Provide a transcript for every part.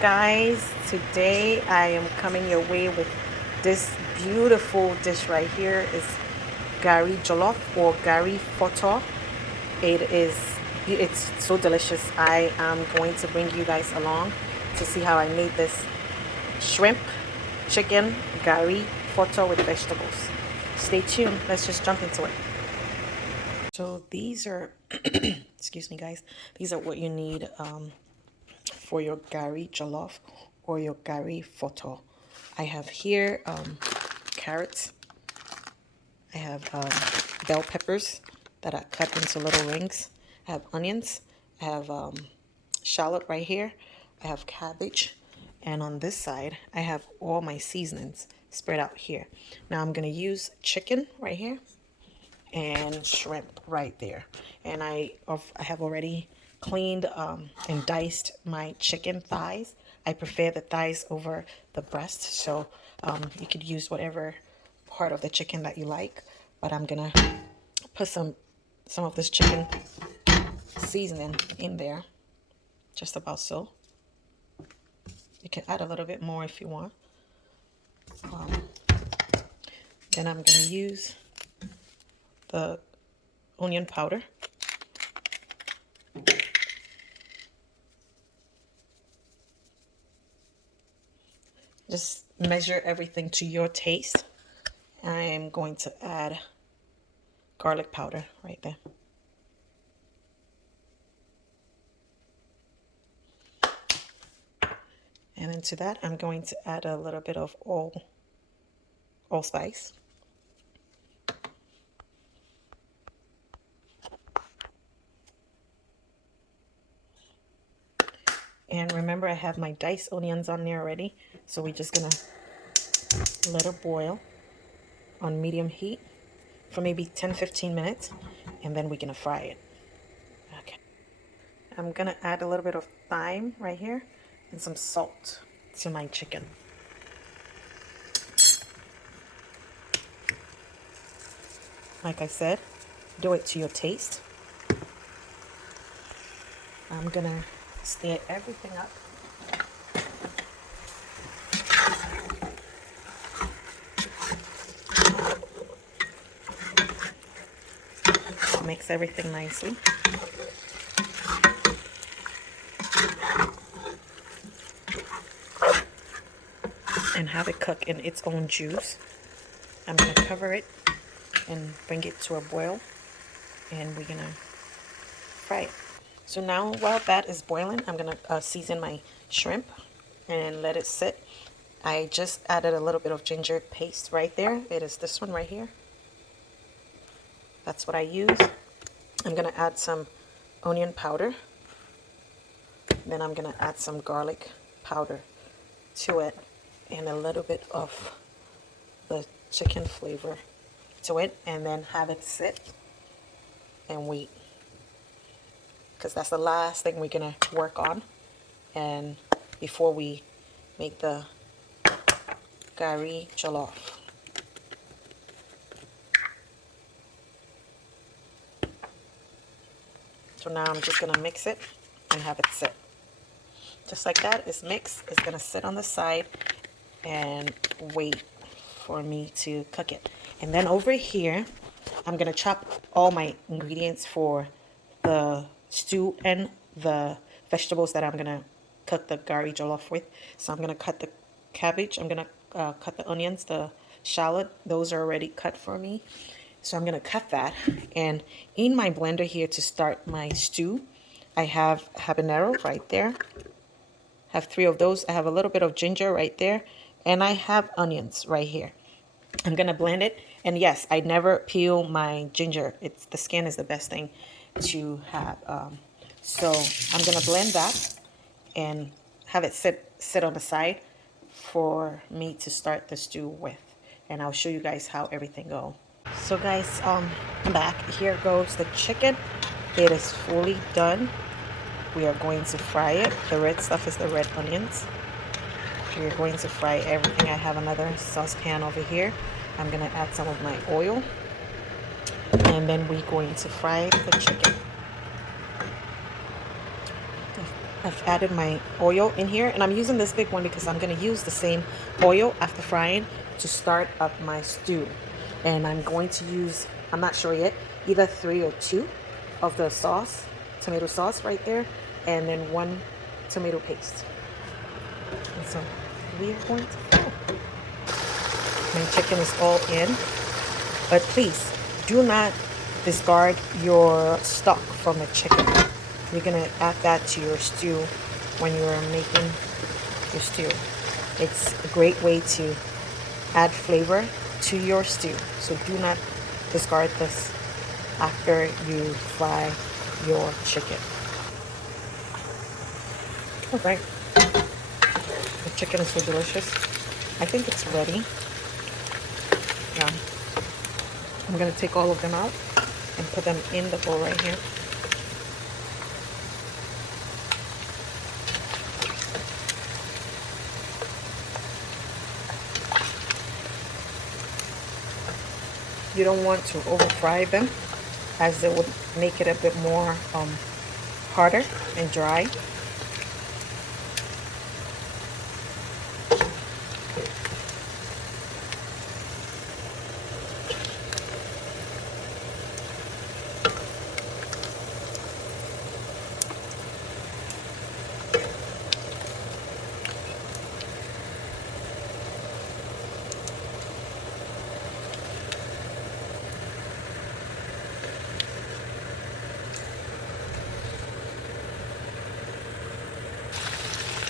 Guys, today I am coming your way with this beautiful dish right here. Is Gari Jollof or Gari Footo. It's so delicious. I am going to bring you guys along to see how I made this shrimp chicken Gari Footo with vegetables. Stay tuned. Let's just jump into it. So these are excuse me guys, these are what you need for your Gari Jollof or your Gari Footo. I have here carrots. I have bell peppers that I cut into little rings. I have onions. I have shallot right here. I have cabbage. And on this side, I have all my seasonings spread out here. Now I'm going to use chicken right here and shrimp right there. And I have already cleaned and diced my chicken thighs. I prefer the thighs over the breast, so you could use whatever part of the chicken that you like. But I'm gonna put some of this chicken seasoning in there, just about so. You can add a little bit more if you want. Then I'm gonna use the onion powder. Just measure everything to your taste. I am going to add garlic powder right there. And into that, I'm going to add a little bit of allspice. And remember, I have my diced onions on there already. So we're just gonna let it boil on medium heat for maybe 10-15 minutes. And then we're gonna fry it. Okay. I'm gonna add a little bit of thyme right here and some salt to my chicken. Like I said, do it to your taste. I'm gonna stir everything up. Mix everything nicely. And have it cook in its own juice. I'm gonna cover it and bring it to a boil, and we're gonna fry it. So now while that is boiling, I'm gonna season my shrimp and let it sit. I just added a little bit of ginger paste right there. It is this one right here. That's what I use. I'm gonna add some onion powder. Then I'm gonna add some garlic powder to it and a little bit of the chicken flavor to it, and then have it sit and wait, because that's the last thing we're gonna work on and before we make the Gari Jollof. So now I'm just gonna mix it and have it sit. Just like that, it's mixed. It's gonna sit on the side and wait for me to cook it. And then over here, I'm gonna chop all my ingredients for the stew and the vegetables that I'm gonna cook the Gari Jollof with. So I'm gonna cut the cabbage. I'm gonna cut the onions, the shallot. Those are already cut for me. So I'm gonna cut that. And in my blender here to start my stew, I have habanero right there. I have 3 of those. I have a little bit of ginger right there. And I have onions right here. I'm gonna blend it. And yes, I never peel my ginger. The skin is the best thing to have. So I'm gonna blend that and have it sit on the side for me to start the stew with. And I'll show you guys how everything goes. So guys, I'm back. Here goes the chicken. It is fully done. We are going to fry it. The red stuff is the red onions. We're going to fry everything. I have another saucepan over here. I'm gonna add some of my oil, and then we're going to fry the chicken. I've added my oil in here, and I'm using this big one because I'm going to use the same oil after frying to start up my stew. And I'm going to use, I'm not sure yet, either 3 or 2 of the sauce, tomato sauce right there, and then 1 tomato paste. And so we are going to fry. My chicken is all in, but please do not discard your stock from the chicken. You're going to add that to your stew when you're making your stew. It's a great way to add flavor to your stew. So do not discard this after you fry your chicken. All right. The chicken is so delicious. I think it's ready. Yeah. I'm going to take all of them out and put them in the bowl right here. You don't want to over fry them, as it would make it a bit more harder and dry.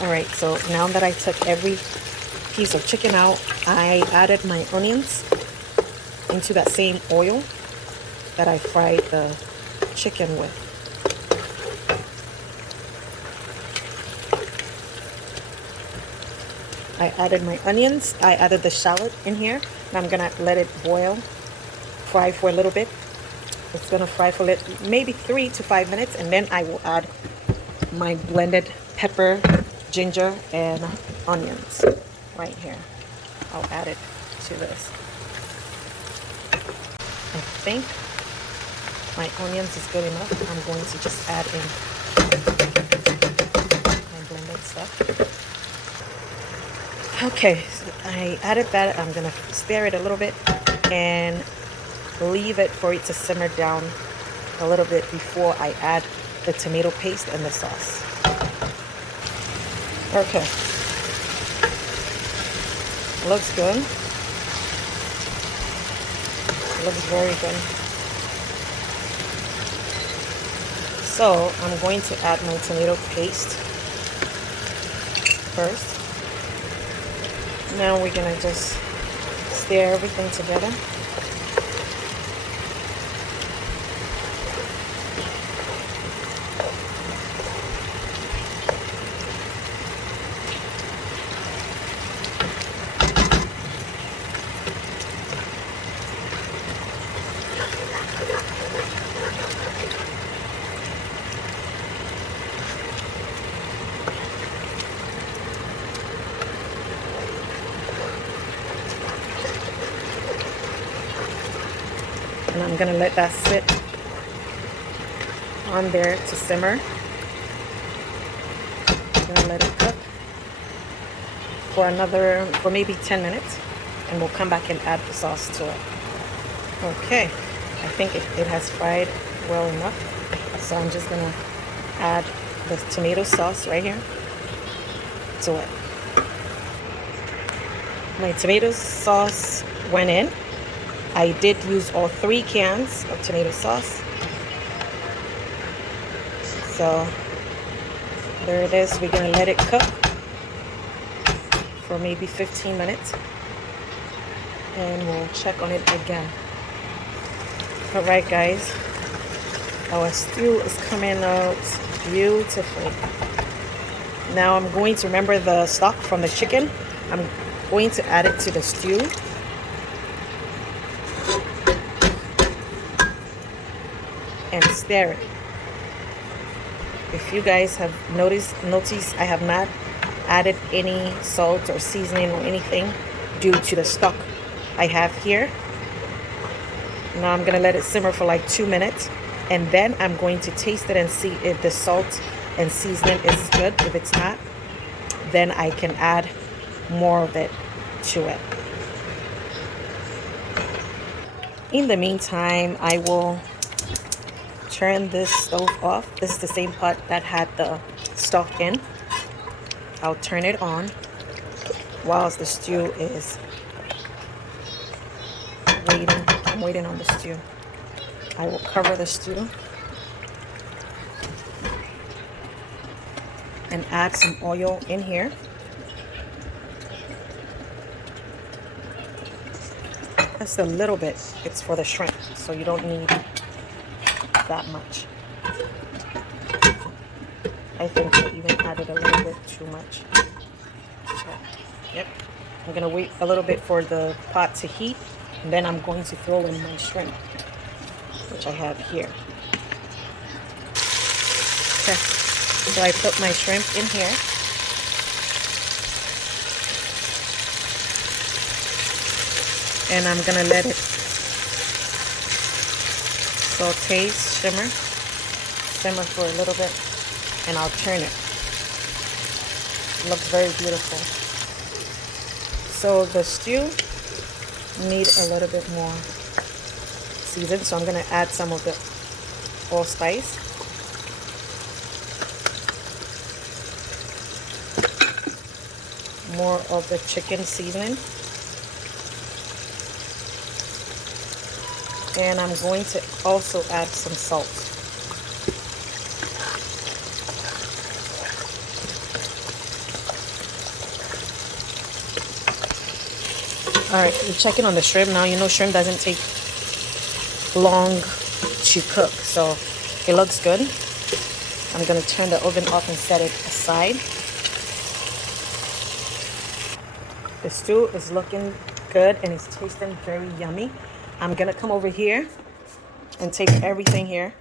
Alright, so now that I took every piece of chicken out, I added my onions into that same oil that I fried the chicken with. I added my onions, I added the shallot in here, and I'm gonna let it boil, fry for a little bit. It's gonna fry for maybe 3 to 5 minutes, and then I will add my blended pepper, ginger, and onions right here. I'll add it to this. I think my onions is good enough. I'm going to just add in my blended stuff. Okay, so I added that. I'm gonna stir it a little bit and leave it for it to simmer down a little bit before I add the tomato paste and the sauce. Okay, looks good. Looks very good. So I'm going to add my tomato paste first. Now we're gonna just stir everything together. And I'm gonna let that sit on there to simmer. I'm gonna let it cook for maybe 10 minutes, and we'll come back and add the sauce to it. Okay, I think it has fried well enough, so I'm just gonna add the tomato sauce right here to it. My tomato sauce went in. I did use all 3 cans of tomato sauce. So there it is. We're going to let it cook for maybe 15 minutes. And we'll check on it again. Alright guys, our stew is coming out beautifully. Now I'm going to remember the stock from the chicken. I'm going to add it to the stew. And stir it. If you guys have noticed I have not added any salt or seasoning or anything due to the stock I have here. Now I'm gonna let it simmer for like 2 minutes, and then I'm going to taste it and see if the salt and seasoning is good. If it's not, then I can add more of it to it. In the meantime, I will turn this stove off. This is the same pot that had the stock in. I'll turn it on whilst the stew is waiting. I'm waiting on the stew. I will cover the stew and add some oil in here. Just a little bit. It's for the shrimp, so you don't need that much. I think I even added a little bit too much. Okay. Yep. I'm gonna wait a little bit for the pot to heat, and then I'm going to throw in my shrimp, which I have here. Okay. So I put my shrimp in here. And I'm gonna let it saute, simmer for a little bit, and I'll turn it. It looks very beautiful. So the stew needs a little bit more season, so I'm gonna add some of the allspice. More of the chicken seasoning. And I'm going to also add some salt. Alright, we're checking on the shrimp now. You know shrimp doesn't take long to cook, so it looks good. I'm going to turn the oven off and set it aside. The stew is looking good and it's tasting very yummy. I'm gonna come over here and take everything here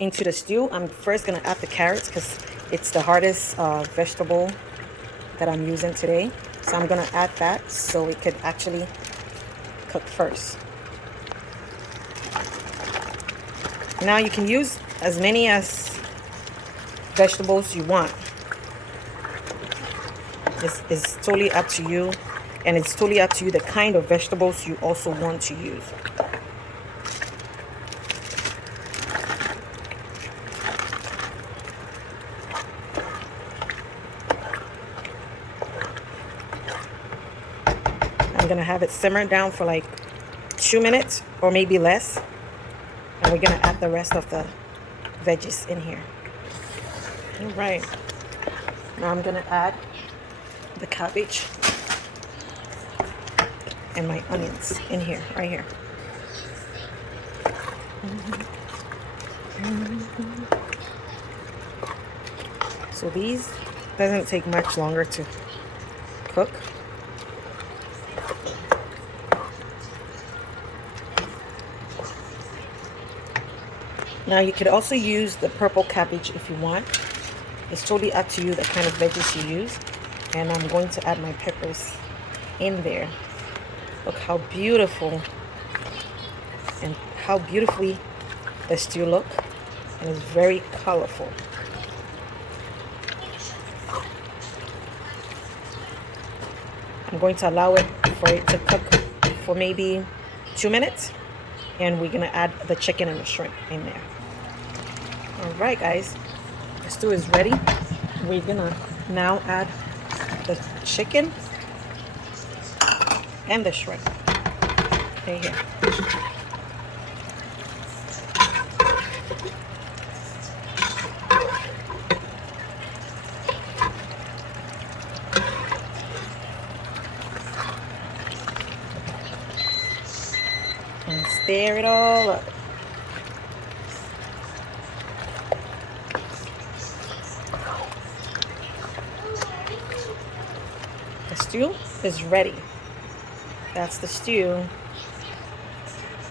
into the stew. I'm first gonna add the carrots because it's the hardest vegetable that I'm using today. So I'm gonna add that so it could actually cook first. Now you can use as many as vegetables you want. It's totally up to you, and it's totally up to you the kind of vegetables you also want to use. I'm gonna have it simmer down for like 2 minutes or maybe less, and we're gonna add the rest of the veggies in here. All right, now I'm gonna add the cabbage and my onions in here, right here. So these doesn't take much longer to cook. Now you could also use the purple cabbage if you want. It's totally up to you the kind of veggies you use. And I'm going to add my peppers in there. Look how beautiful and how beautifully the stew look, and it's very colorful. I'm going to allow it for it to cook for maybe 2 minutes, and we're gonna add the chicken and the shrimp in there. All right, guys, the stew is ready. We're gonna now add the chicken and the shrimp right here. And stir it all up. The stew is ready. That's the stew.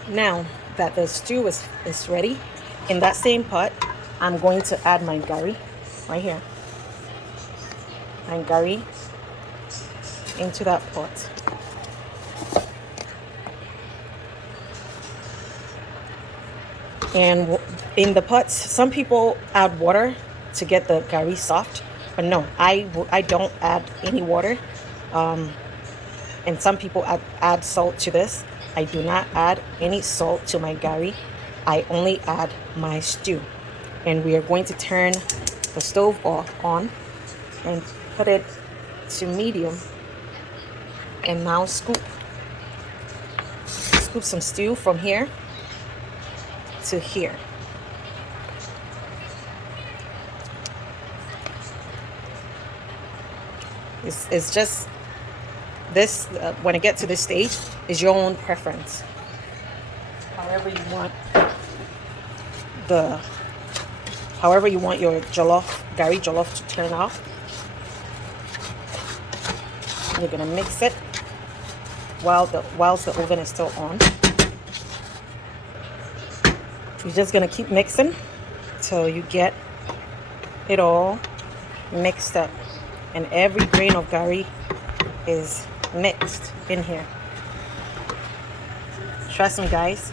Now that the stew is ready, in that same pot, I'm going to add my gari right here. My gari into that pot. And in the pots, some people add water to get the gari soft. But no, I don't add any water. And some people add salt to this. I do not add any salt to my gari. I only add my stew. And we are going to turn the stove on and put it to medium. And now scoop some stew from here to here. It's just this, when it gets to this stage, is your own preference. However you want your gari jollof to turn out. You're gonna mix it whilst the oven is still on. You're just gonna keep mixing till you get it all mixed up, and every grain of gari is mixed in here. Trust me, guys,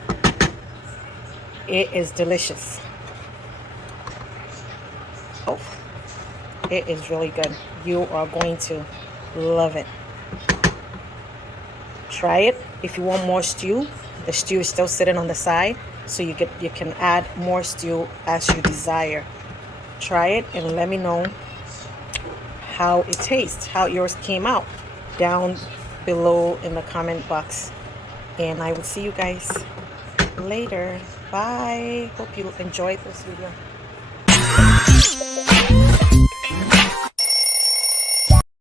it is delicious. Oh, it is really good. You are going to love it. Try it. If you want more stew, the stew is still sitting on the side, so you can add more stew as you desire. Try it and let me know how it tastes, how yours came out, down below in the comment box. And I will see you guys later. Bye. Hope you enjoyed this video.